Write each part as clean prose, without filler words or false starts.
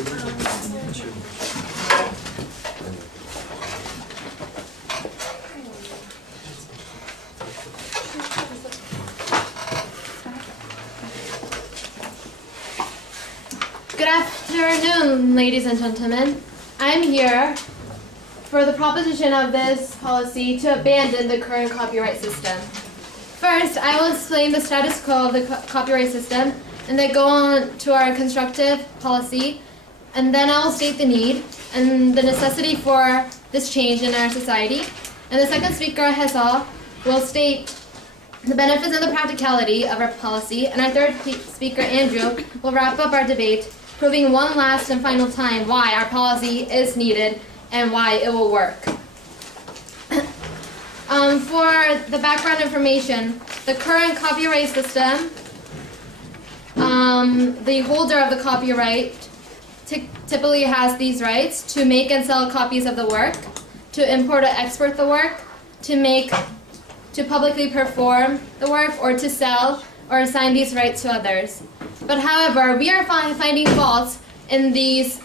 Good afternoon, ladies and gentlemen. I'm here for the proposition of this policy to abandon the current copyright system. First, I will explain the status quo of the copyright system, and then go on to our constructive policy, and then I will state the need and the necessity for this change in our society. And the second speaker, Hesal, will state the benefits and the practicality of our policy, and our third speaker, Andrew, will wrap up our debate, proving one last and final time why our policy is needed and why it will work. For the background information, the current copyright system, the holder of the copyright typically has these rights to make and sell copies of the work, to import or export the work, to publicly perform the work, or to sell or assign these rights to others. But however, we are finding faults in these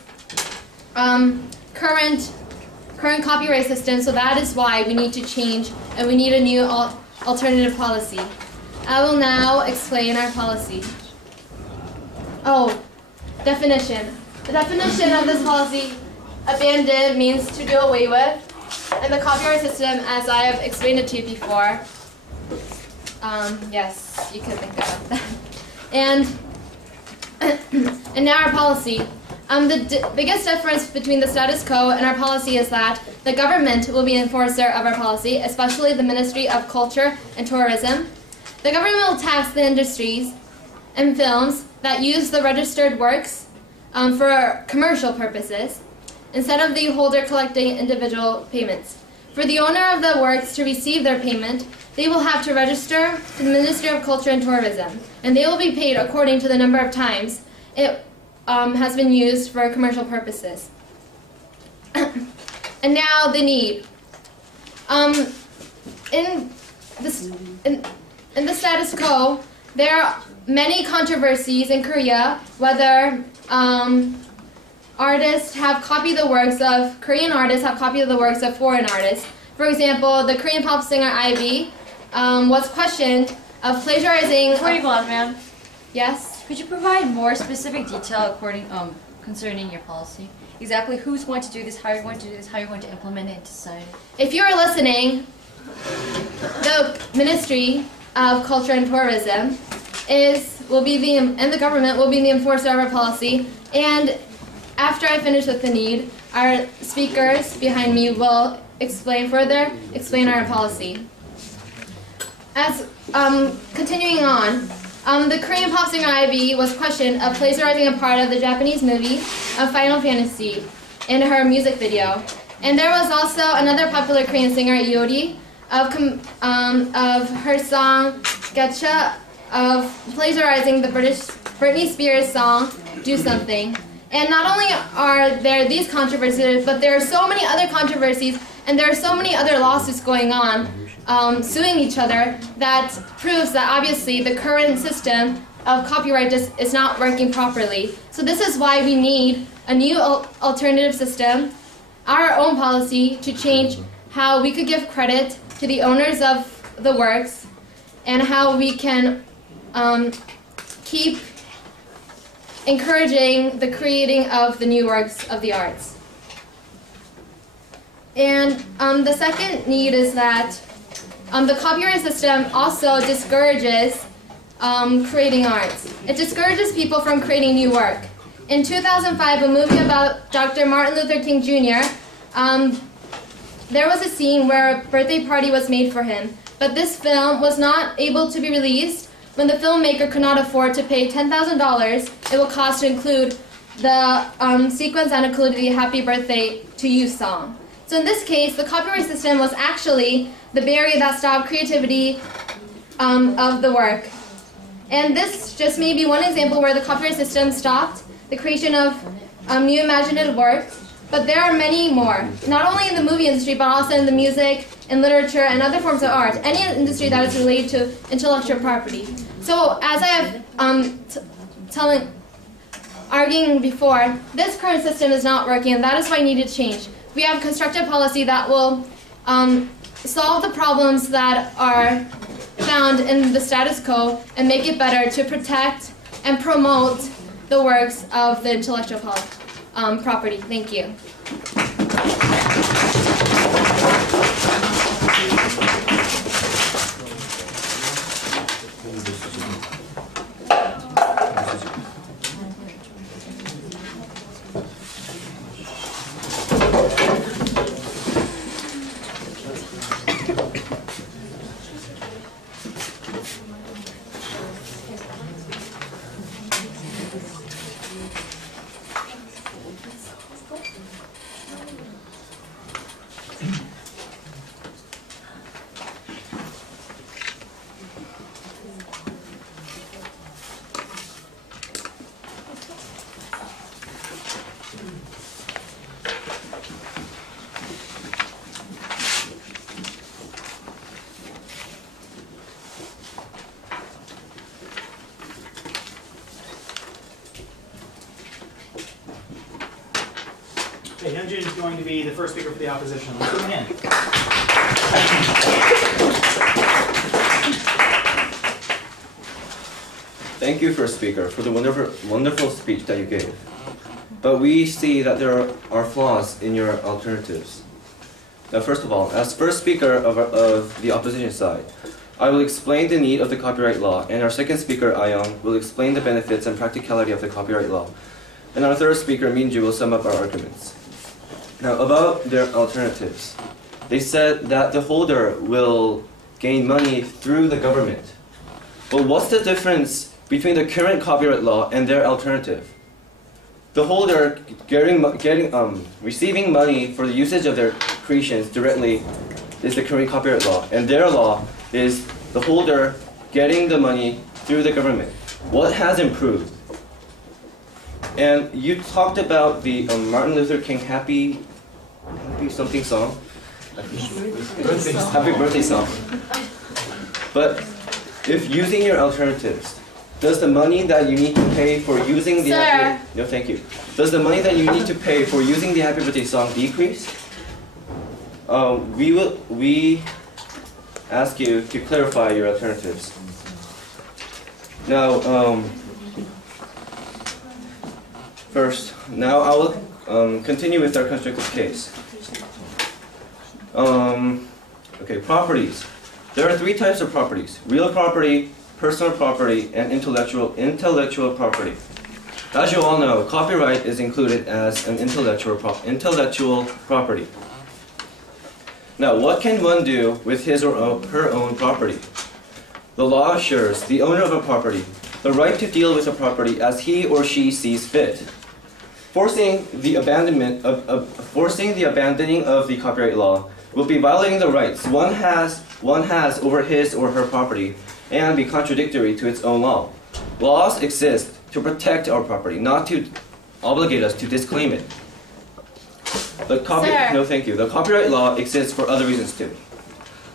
current copyright systems, so that is why we need to change and we need a new alternative policy. I will now explain our policy. Oh, definition. The definition of this policy, abandon, means to do away with, and the copyright system, as I have explained it to you before, yes, you can think about that. And now our policy. The biggest difference between the status quo and our policy is that the government will be an enforcer of our policy, especially the Ministry of Culture and Tourism. The government will tax the industries and films that use the registered works for commercial purposes, instead of the holder collecting individual payments. For the owner of the works to receive their payment, they will have to register to the Ministry of Culture and Tourism, and they will be paid according to the number of times it has been used for commercial purposes. And now the need. In the status quo, there are many controversies in Korea whether artists have copied the works of Korean artists have copied the works of foreign artists. For example, the Korean pop singer Ivy was questioned of plagiarizing. Before you go on, ma'am. Yes. Could you provide more specific detail concerning your policy? Exactly who's going to do this, how you're going to do this, how you're going to implement it into society? If you are listening, the Ministry of Culture and Tourism and the government will be the enforcer of our policy. And after I finish with the need, our speakers behind me will explain our policy. As continuing on. The Korean pop singer Ivy was questioned of plagiarizing a part of the Japanese movie of Final Fantasy in her music video. And there was also another popular Korean singer, Yori, of her song Getcha, of plagiarizing the Britney Spears song, Do Something. And not only are there these controversies, but there are so many other controversies, and there are so many other lawsuits going on, suing each other, that proves that obviously the current system of copyright is not working properly. So this is why we need a new alternative system, our own policy, to change how we could give credit to the owners of the works and how we can keep encouraging the creating of the new works of the arts. And the second need is that the copyright system also discourages creating arts. It discourages people from creating new work. In 2005, a movie about Dr. Martin Luther King Jr., there was a scene where a birthday party was made for him, but this film was not able to be released when the filmmaker could not afford to pay $10,000 it will cost to include the sequence that included the Happy Birthday to You song. So in this case, the copyright system was actually the barrier that stopped creativity of the work. And this just may be one example where the copyright system stopped the creation of new imaginative works, but there are many more, not only in the movie industry, but also in the music, in literature, and other forms of art, any industry that is related to intellectual property. So as I have arguing before, this current system is not working, and that is why it needed change. We have constructive policy that will solve the problems that are found in the status quo and make it better to protect and promote the works of the intellectual property. Thank you. Okay, Hyunjin is going to be the first speaker for the opposition. Let's bring him in. Thank you, first speaker, for the wonderful speech that you gave. But we see that there are flaws in your alternatives. Now, first of all, as first speaker of the opposition side, I will explain the need of the copyright law, and our second speaker, Ayong, will explain the benefits and practicality of the copyright law. And our third speaker, Minju, will sum up our arguments. Now, about their alternatives, they said that the holder will gain money through the government. Well, what's the difference between the current copyright law and their alternative? The holder receiving money for the usage of their creations directly is the current copyright law, and their law is the holder getting the money through the government. What has improved? And you talked about the Martin Luther King happy something song. Happy birthday song. But if using your alternatives, does the money that you need to pay for using the no, thank you. Does the money that you need to pay for using the happy birthday song decrease? We ask you to clarify your alternatives. Now, now I will continue with our constructive case. Okay, properties. There are three types of properties: real property, personal property, and intellectual property. As you all know, copyright is included as an intellectual property. Now, what can one do with his or her own property? The law assures the owner of a property the right to deal with a property as he or she sees fit. Forcing the abandoning of the copyright law will be violating the rights one has over his or her property and be contradictory to its own law. Laws exist to protect our property, not to obligate us to disclaim it. No, thank you. The copyright law exists for other reasons too.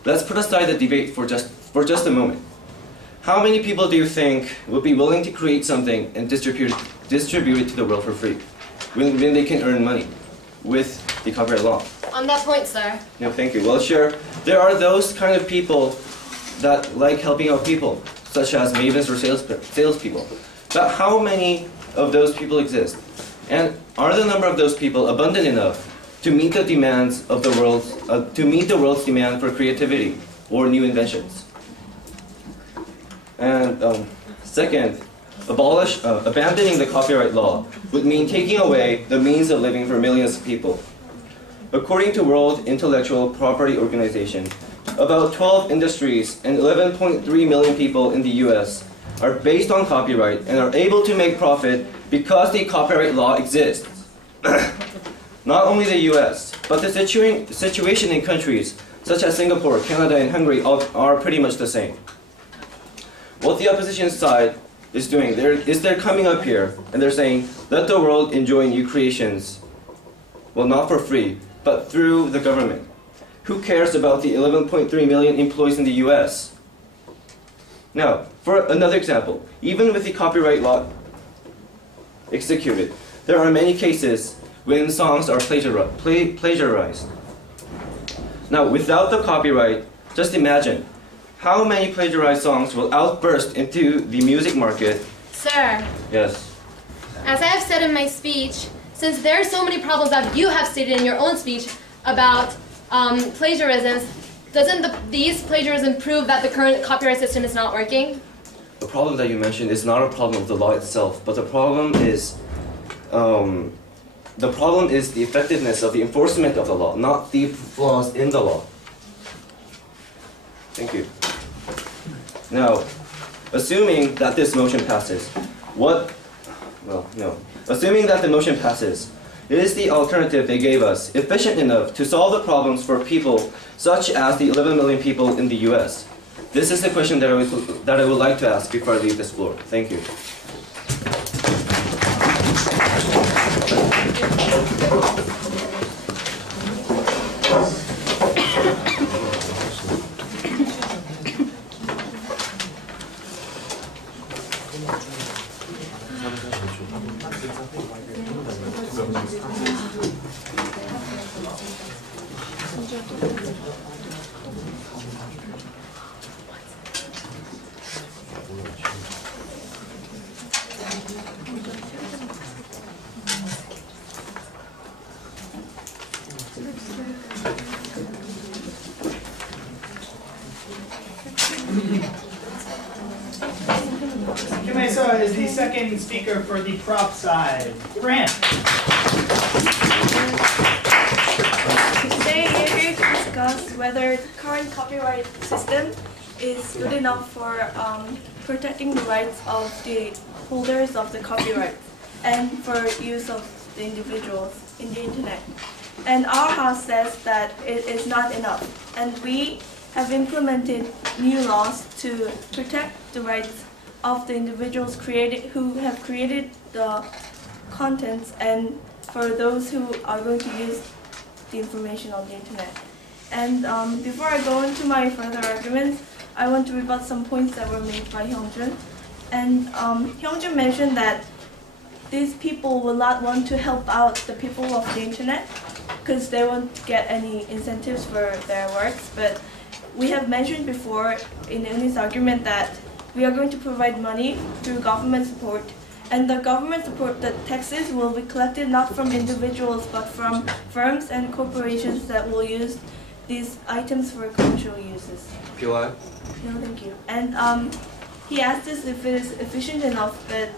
Let's put aside the debate for just a moment. How many people do you think would be willing to create something and distribute it to the world for free when they can earn money with the copyright law? On that point, sir. No, thank you. Well, sure, there are those kind of people that like helping out people, such as mavens or salespeople. But how many of those people exist? And are the number of those people abundant enough to meet the demands of the world, to meet the world's demand for creativity or new inventions? And second, abandoning the copyright law would mean taking away the means of living for millions of people. According to World Intellectual Property Organization, about 12 industries and 11.3 million people in the US are based on copyright and are able to make profit because the copyright law exists. Not only the US, but the situation in countries such as Singapore, Canada, and Hungary are pretty much the same. What the opposition side is doing they're coming up here and they're saying, let the world enjoy new creations. Well, not for free, but through the government. Who cares about the 11.3 million employees in the US? Now, for another example, even with the copyright law, executed. There are many cases when songs are plagiarized. Now, without the copyright, just imagine how many plagiarized songs will outburst into the music market. Sir, Yes. as I have said in my speech, since there are so many problems that you have stated in your own speech about plagiarisms, doesn't these plagiarism prove that the current copyright system is not working? The problem that you mentioned is not a problem of the law itself, but the problem is the effectiveness of the enforcement of the law, not the flaws in the law. Thank you. Now, assuming that this motion passes, assuming that the motion passes, is the alternative they gave us efficient enough to solve the problems for people such as the 11 million people in the US? This is the question that I would like to ask before I leave this floor. Thank you. Kimesa is the second speaker for the prop side. Grant. Today we are here to discuss whether the current copyright system is good enough for protecting the rights of the holders of the copyright and for use of the individuals in the internet. And our house says that it is not enough, and we have implemented new laws to protect the rights of the individuals who have created the contents and for those who are going to use the information on the internet. And before I go into my further arguments, I want to rebut some points that were made by Hyungjun. And Hyungjun mentioned that these people will not want to help out the people of the internet because they won't get any incentives for their works. But we have mentioned before in this argument that we are going to provide money through government support, and the government support, the taxes will be collected not from individuals but from firms and corporations that will use these items for commercial uses. POI? No, thank you. And he asked us if it is efficient enough, but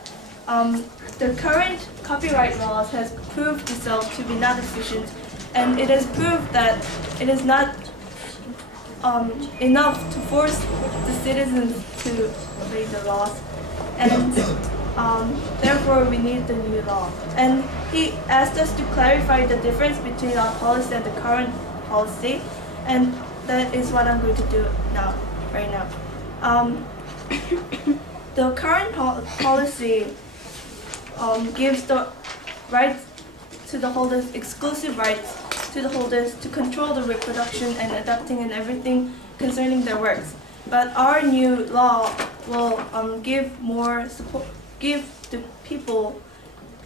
the current copyright laws has proved itself to be not efficient, and it has proved that it is not enough to force the citizens to obey the laws, and therefore we need the new law. And he asked us to clarify the difference between our policy and the current policy, and that is what I'm going to do now, right now. The current policy gives the rights to the holders, exclusive rights to the holders to control the reproduction and adapting and everything concerning their works. But our new law will give more support, give the people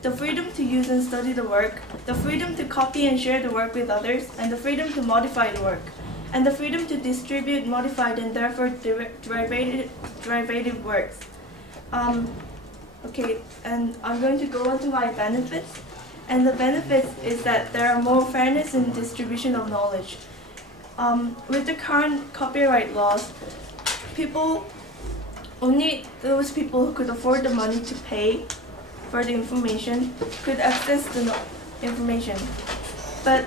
the freedom to use and study the work, the freedom to copy and share the work with others, and the freedom to modify the work, and the freedom to distribute modified and therefore derivative works. Okay, and I'm going to go on to my benefits. And the benefits is that there are more fairness in distribution of knowledge. With the current copyright laws, only those people who could afford the money to pay for the information could access the information. But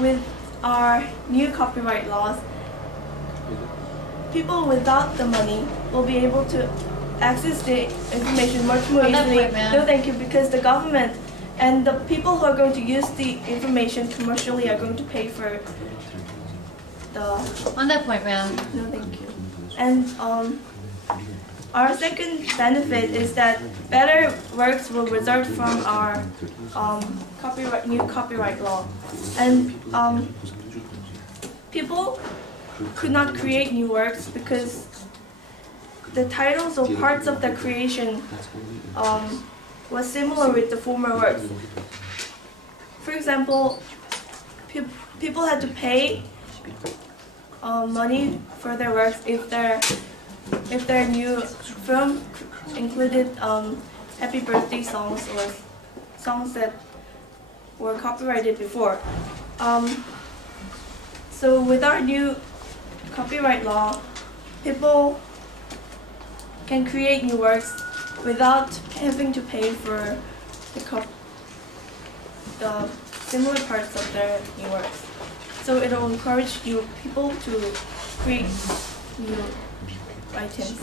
with our new copyright laws, people without the money will be able to access the information much more easily. No, thank you, because the government and the people who are going to use the information commercially are going to pay for the... On that point, ma'am. No, thank you. And our second benefit is that better works will result from our new copyright law. And people could not create new works because the titles or parts of the creation was similar with the former works. For example, people had to pay money for their works if their new film included happy birthday songs or songs that were copyrighted before. So with our new copyright law, people can create new works without having to pay for the similar parts of their new works. So it will encourage new people to create new items.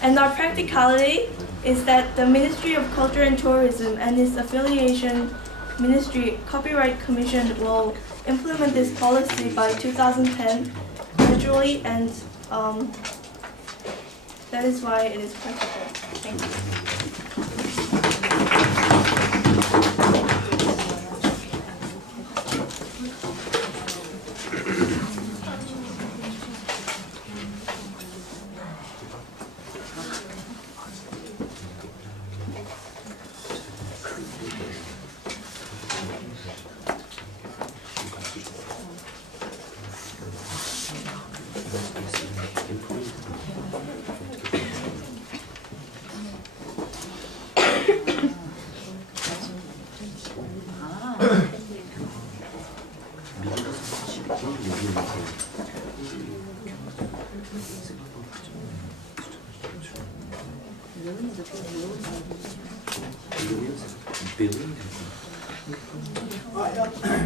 And our practicality is that the Ministry of Culture and Tourism and its affiliation Ministry Copyright Commission will implement this policy by 2010 gradually, and that is why it is practical. Thank you.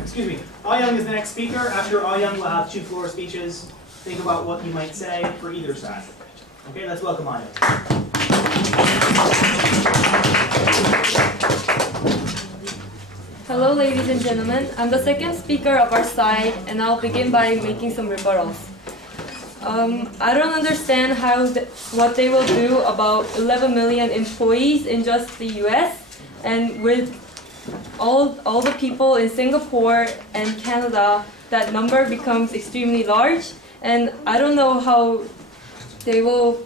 Excuse me. Ah Young is the next speaker. After Ah Young, we'll have 2 floor speeches. Think about what you might say for either side. Okay, let's welcome Ah Young. Hello, ladies and gentlemen. I'm the second speaker of our side, and I'll begin by making some rebuttals. I don't understand what they will do about 11 million employees in just the U.S. and with all the people in Singapore and Canada, that number becomes extremely large, and I don't know how they will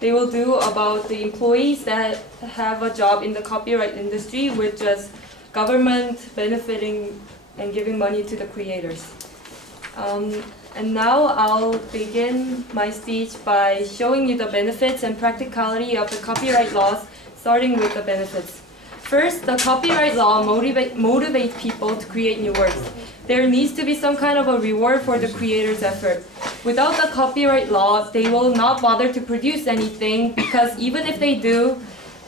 do about the employees that have a job in the copyright industry with just government benefiting and giving money to the creators. And now I'll begin my speech by showing you the benefits and practicality of the copyright laws, starting with the benefits. First, the copyright law motivates people to create new works. There needs to be some kind of a reward for the creator's effort. Without the copyright law, they will not bother to produce anything, because even if they do,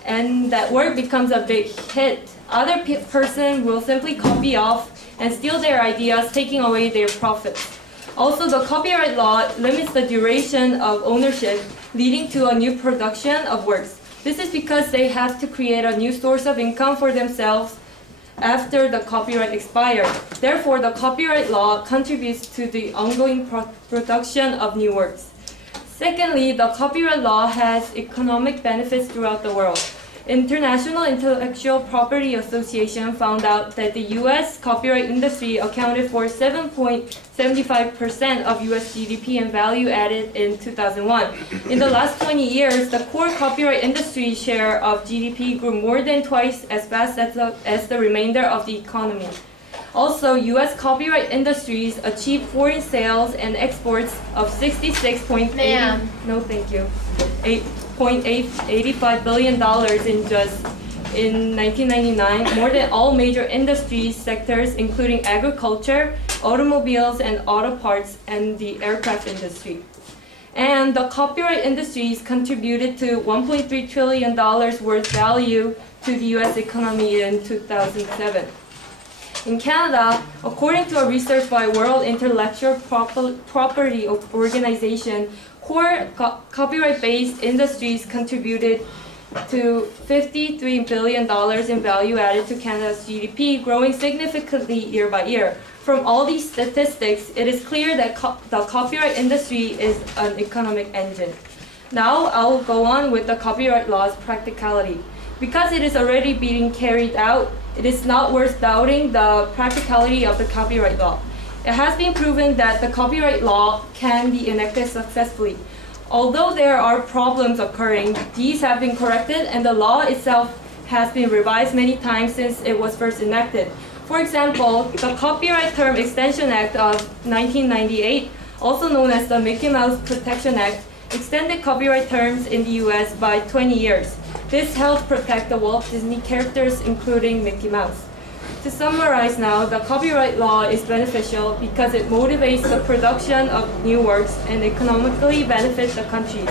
and that work becomes a big hit, other person will simply copy off and steal their ideas, taking away their profits. Also, the copyright law limits the duration of ownership, leading to a new production of works. This is because they have to create a new source of income for themselves after the copyright expires. Therefore, the copyright law contributes to the ongoing production of new works. Secondly, the copyright law has economic benefits throughout the world. International Intellectual Property Association found out that the U.S. copyright industry accounted for 7.75% of U.S. GDP and value added in 2001. In the last 20 years, the core copyright industry share of GDP grew more than twice as fast as the remainder of the economy. Also, U.S. copyright industries achieved foreign sales and exports of $86.85 billion in 1999, more than all major industry sectors, including agriculture, automobiles and auto parts, and the aircraft industry. And the copyright industries contributed to $1.3 trillion worth value to the U.S. economy in 2007. In Canada, according to a research by World Intellectual Property Organization, core copyright-based industries contributed to $53 billion in value added to Canada's GDP, growing significantly year by year. From all these statistics, it is clear that the copyright industry is an economic engine. Now, I'll go on with the copyright law's practicality. Because it is already being carried out, it is not worth doubting the practicality of the copyright law. It has been proven that the copyright law can be enacted successfully. Although there are problems occurring, these have been corrected and the law itself has been revised many times since it was first enacted. For example, the Copyright Term Extension Act of 1998, also known as the Mickey Mouse Protection Act, extended copyright terms in the US by 20 years. This helped protect the Walt Disney characters, including Mickey Mouse. To summarize now, the copyright law is beneficial because it motivates the production of new works and economically benefits the country.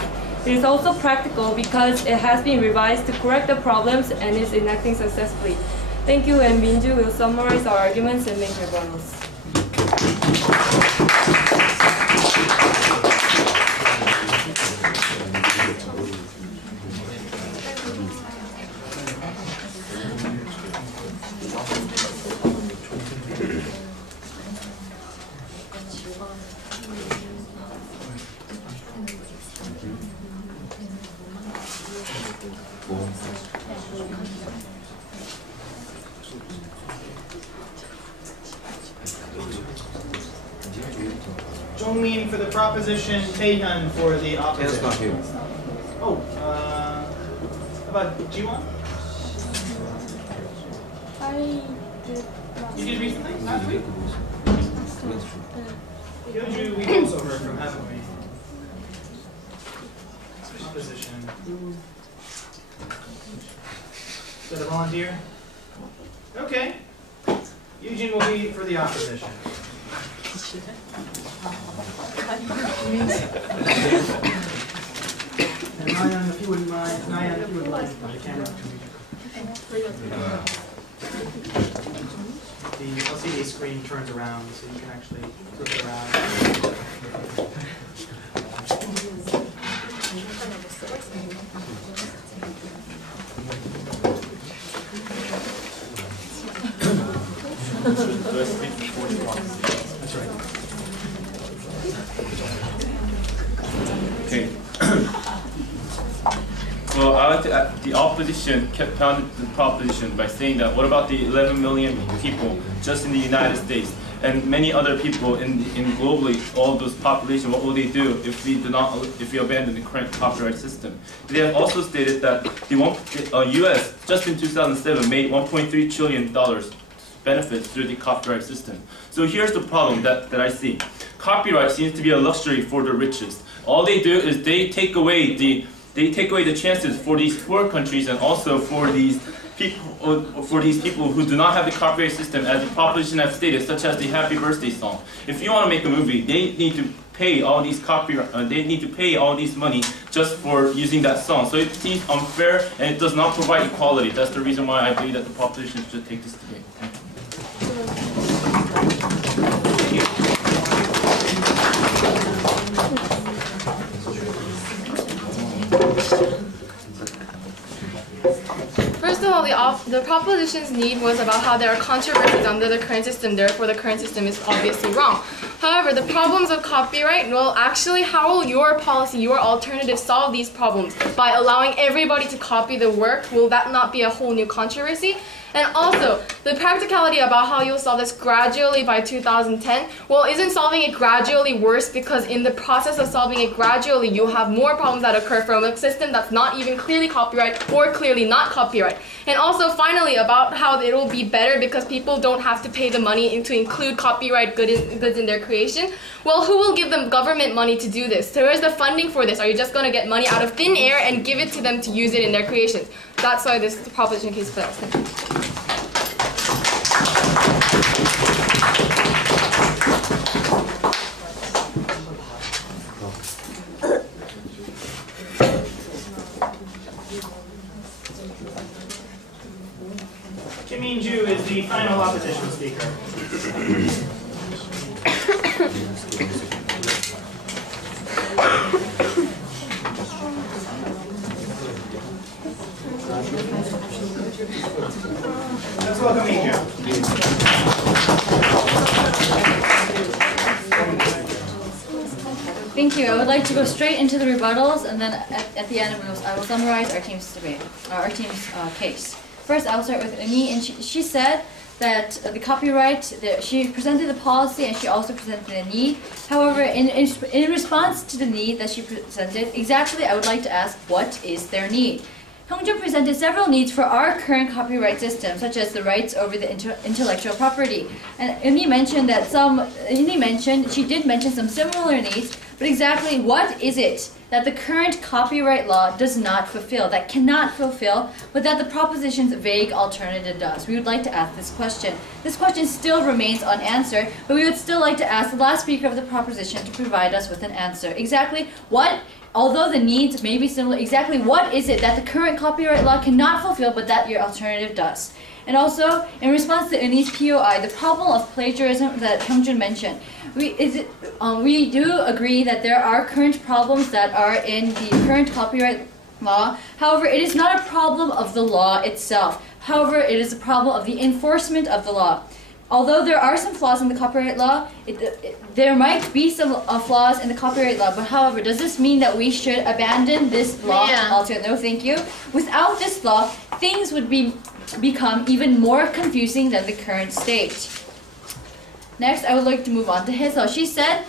It is also practical because it has been revised to correct the problems and is enacting successfully. Thank you, and Minju will summarize our arguments and make rebuttals. Jongmin for the proposition, Taehyun for the opposition. Not here. Oh, how about Daewon? I did You did recently? Last week? Yeoju, we also heard from, haven't we? Opposition. Is that a volunteer? Okay. Eugene will be for the opposition. And Nayan, if you wouldn't mind, the camera. The LCD screen turns around, so you can actually flip it around. That's right. Okay. Well, the opposition kept pounding the proposition by saying that what about the 11 million people just in the United States and many other people in globally, all those population, what will they do if we abandon the current copyright system? They have also stated that the U.S. just in 2007 made $1.3 trillion benefits through the copyright system. So here's the problem that I see. Copyright seems to be a luxury for the richest. All they do is they take away the chances for these poor countries and also for these people who do not have the copyright system, as the proposition have stated, such as the Happy Birthday song. If you want to make a movie, they need to pay all these they need to pay all these money just for using that song. So it seems unfair and it does not provide equality. That's the reason why I believe that the proposition should take this debate. First of all, the proposition's need was about how there are controversies under the current system, therefore the current system is obviously wrong. However, the problems of copyright, well, actually, how will your policy, your alternative solve these problems? By allowing everybody to copy the work, will that not be a whole new controversy? And also, the practicality about how you'll solve this gradually by 2010, well, isn't solving it gradually worse because in the process of solving it gradually, you'll have more problems that occur from a system that's not even clearly copyright or clearly not copyright. And also, finally, about how it'll be better because people don't have to pay the money to include copyright goods in their creation. Well, who will give them government money to do this? So where's the funding for this? Are you just going to get money out of thin air and give it to them to use it in their creations? That's why this proposition case fails. Kim Min-ju is the final opposition speaker. Let's welcome Min-ju. Thank you. I would like to go straight into the rebuttals, and then at the end I will summarize our team's debate, our team's case. First, I'll start with Ani, and she said that the copyright, she presented the policy and she also presented the need. However, in response to the need that she presented, exactly I would like to ask, what is their need? Hyungjun presented several needs for our current copyright system, such as the rights over the intellectual property. And Eunhee mentioned she did mention some similar needs, but exactly what is it that the current copyright law does not fulfill, that cannot fulfill, but that the proposition's vague alternative does? We would like to ask this question. This question still remains unanswered, but we would still like to ask the last speaker of the proposition to provide us with an answer. Exactly what, although the needs may be similar, exactly what is it that the current copyright law cannot fulfill, but that your alternative does? And also, in response to Eunhee's POI, the problem of plagiarism that Hyungjun mentioned, we do agree that there are current problems that are in the current copyright law. However, it is not a problem of the law itself. However, it is a problem of the enforcement of the law. Although there are some flaws in the copyright law, there might be some flaws in the copyright law, but however, does this mean that we should abandon this law altogether? No, thank you. Without this law, things would become even more confusing than the current state. Next, I would like to move on to Haeseo. She said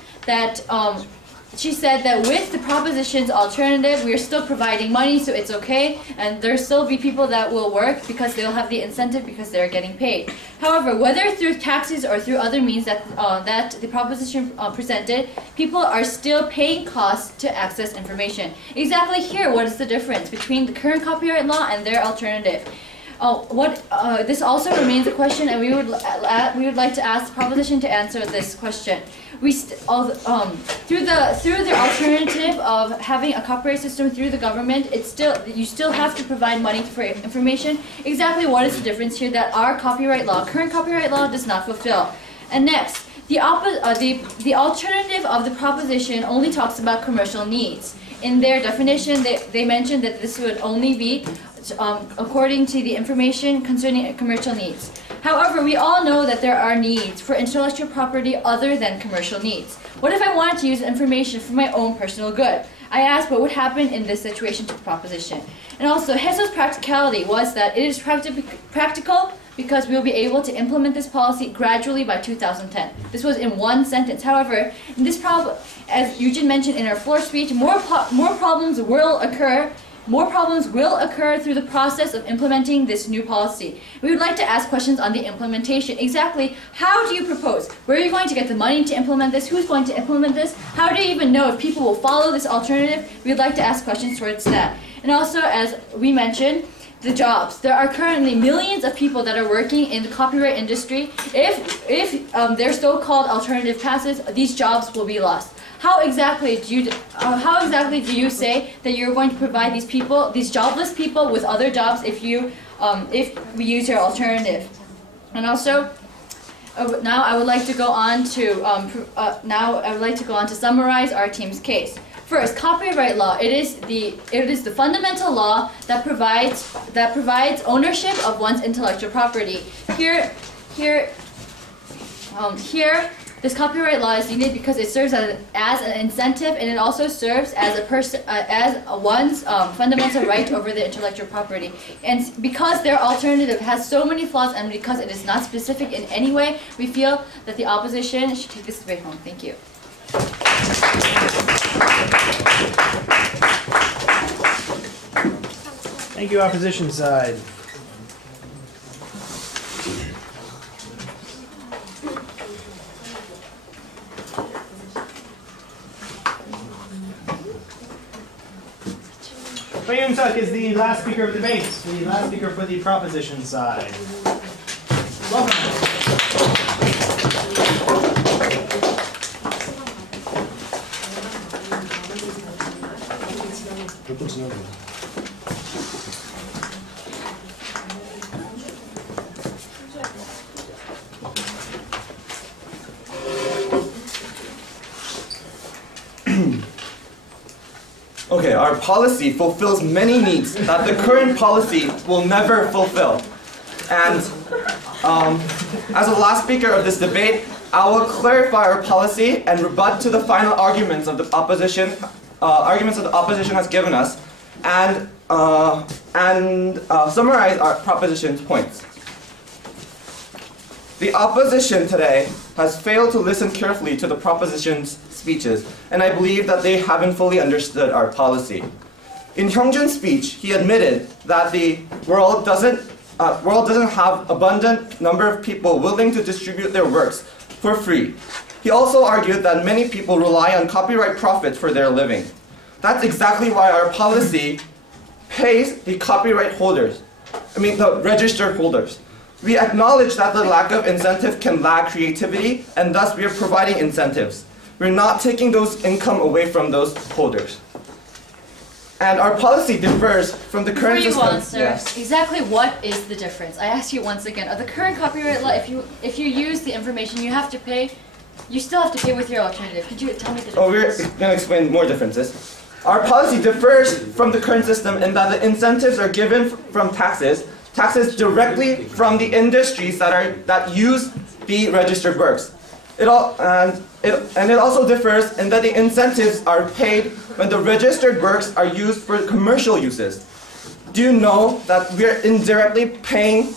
that with the proposition's alternative, we are still providing money, so it's okay, and there'll still be people that will work because they'll have the incentive because they're getting paid. However, whether through taxes or through other means that the proposition presented, people are still paying costs to access information. Exactly here, what is the difference between the current copyright law and their alternative? This also remains a question, and we would like to ask the proposition to answer this question. Through the alternative of having a copyright system through the government, you still have to provide money for information. Exactly what is the difference here that our current copyright law does not fulfill? And next, the alternative of the proposition only talks about commercial needs. In their definition, they mentioned that this would only be according to the information concerning commercial needs. However, we all know that there are needs for intellectual property other than commercial needs. What if I wanted to use information for my own personal good? I asked what would happen in this situation to the proposition. And also, Haeseo's practicality was that it is practical because we will be able to implement this policy gradually by 2010. This was in one sentence. However, in this problem, as Eugene mentioned in our floor speech, more problems will occur. More problems will occur through the process of implementing this new policy. We would like to ask questions on the implementation. Exactly, how do you propose? Where are you going to get the money to implement this? Who's going to implement this? How do you even know if people will follow this alternative? We would like to ask questions towards that. And also, as we mentioned, the jobs. There are currently millions of people that are working in the copyright industry. If their so-called alternative passes, these jobs will be lost. How exactly do you say that you're going to provide these jobless people, with other jobs if we use your alternative? And also, now I would like to go on to summarize our team's case. First, copyright law. It is the fundamental law that provides ownership of one's intellectual property. Here, this copyright law is needed because it serves as an incentive, and it also serves as one's fundamental right over the intellectual property. And because their alternative has so many flaws, and because it is not specific in any way, we feel that the opposition should take this debate home. Thank you. Thank you, opposition side. Ray Yoon-suk is the last speaker of the debate, the last speaker for the proposition side. Welcome. Okay, our policy fulfills many needs that the current policy will never fulfill. And as the last speaker of this debate, I will clarify our policy and rebut to the final arguments of the opposition has given us, and summarize our proposition's points. The opposition today has failed to listen carefully to the proposition's speeches, and I believe that they haven't fully understood our policy. In Hyungjin's speech, he admitted that the world doesn't have abundant number of people willing to distribute their works for free. He also argued that many people rely on copyright profits for their living. That's exactly why our policy pays the copyright holders, the registered holders. We acknowledge that the lack of incentive can lag creativity, and thus we are providing incentives. We're not taking those income away from those holders. And our policy differs from the current system. Before you answer, yes. Exactly what is the difference? I ask you once again, the current copyright law, if you use the information you have to pay, you still have to pay with your alternative. Could you tell me the difference? Oh, we're going to explain more differences. Our policy differs from the current system in that the incentives are given from taxes directly from the industries that use the registered works. It also differs in that the incentives are paid when the registered works are used for commercial uses. Do you know that we're indirectly paying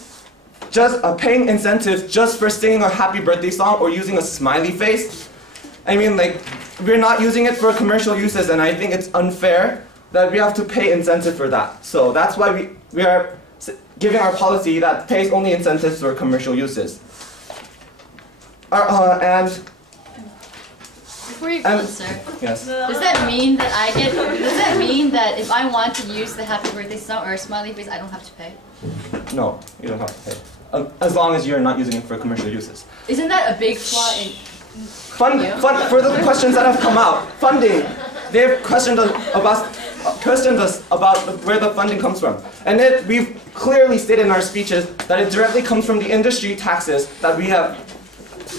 incentives just for singing a happy birthday song or using a smiley face? We're not using it for commercial uses, and I think it's unfair that we have to pay incentive for that. So that's why we are giving our policy that pays only incentives for commercial uses. Before you answer, yes. Does that mean that if I want to use the happy birthday song or a smiley face, I don't have to pay? No, you don't have to pay. As long as you're not using it for commercial uses. Isn't that a big flaw in For the questions that have come out, funding, they've questioned us about where the funding comes from. And we've clearly stated in our speeches that it directly comes from the industry taxes that we have,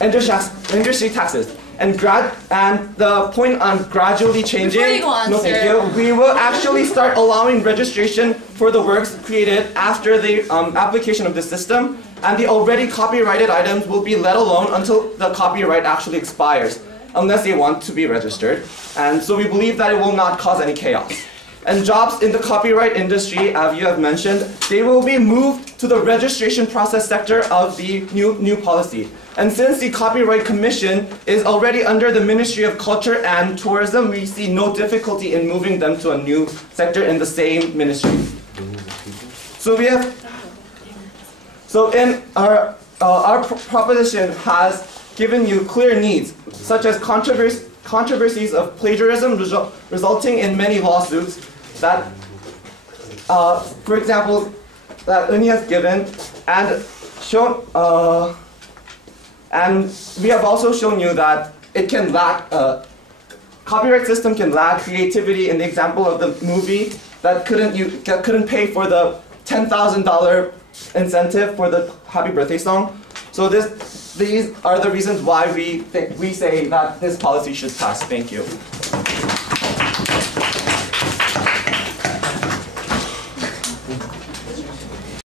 industry taxes. And the point on gradually changing, we will actually start allowing registration for the works created after the application of the system, and the already copyrighted items will be let alone until the copyright actually expires, unless they want to be registered. And so we believe that it will not cause any chaos. And jobs in the copyright industry, as you have mentioned, they will be moved to the registration process sector of the new policy. And since the Copyright Commission is already under the Ministry of Culture and Tourism, we see no difficulty in moving them to a new sector in the same ministry. So in our proposition has given you clear needs, such as controversies of plagiarism resulting in many lawsuits that, for example, that Uni has given, and shown. And we have also shown you that it can lack, copyright system can lack creativity in the example of the movie that couldn't pay for the $10,000 incentive for the happy birthday song. So these are the reasons why we say that this policy should pass. Thank you.